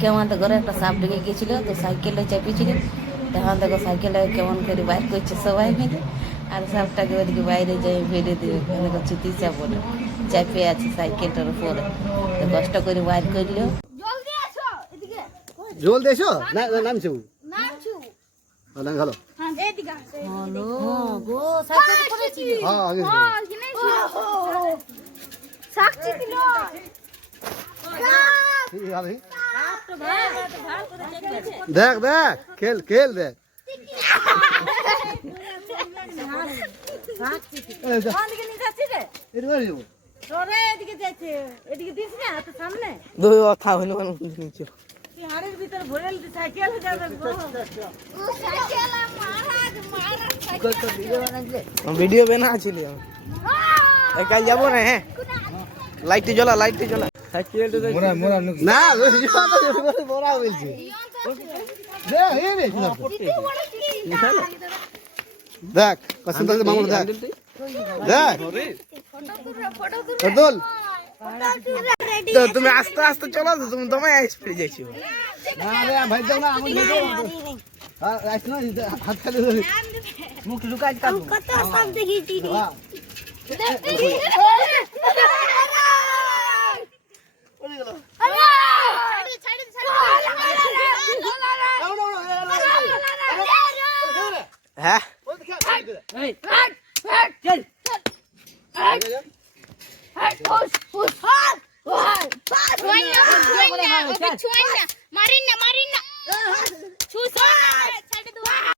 কেমন তো ঘরে একটা সাপ ঢুকে গিয়েছিল, তো সাইকেলে চাপিয়েছিল। তখন দেখো সাইকেলটা কেমন করে বাইর করছে সবাই মিলে, আর সাপটাকে ওদিকে বাইরে যাই ফেলে দেবে। দেখো চুতি সাপ ওটা চাপিয়ে আছে সাইকেলটার উপরে, তো কষ্ট করে বাইর করলো। জল দিয়েছো না নামছো না ভালো গো সাইকেল পড়েছি। হ্যাঁ আগে দেখ দেখ খেল খেল দেখ ভিডিও বানাচ্ছিল কাল যাবো না। হ্যাঁ লাইটটি জ্বলা লাইটটি জ্বলা না মোরা বলছি দেখ পছন্দ আছে মামুন দেখ দেখ কদল তো তুমি আস্তে আস্তে চলো, তো তুমি দমে স্পিড যাইছো। না রে ভাই দাও না আমি দেব হ্যাঁ আইছ না হাত খালি ধরে মুখ লুকাই কাট কত সব দেখিছি হ্যাঁ হ্যাঁ মারিন না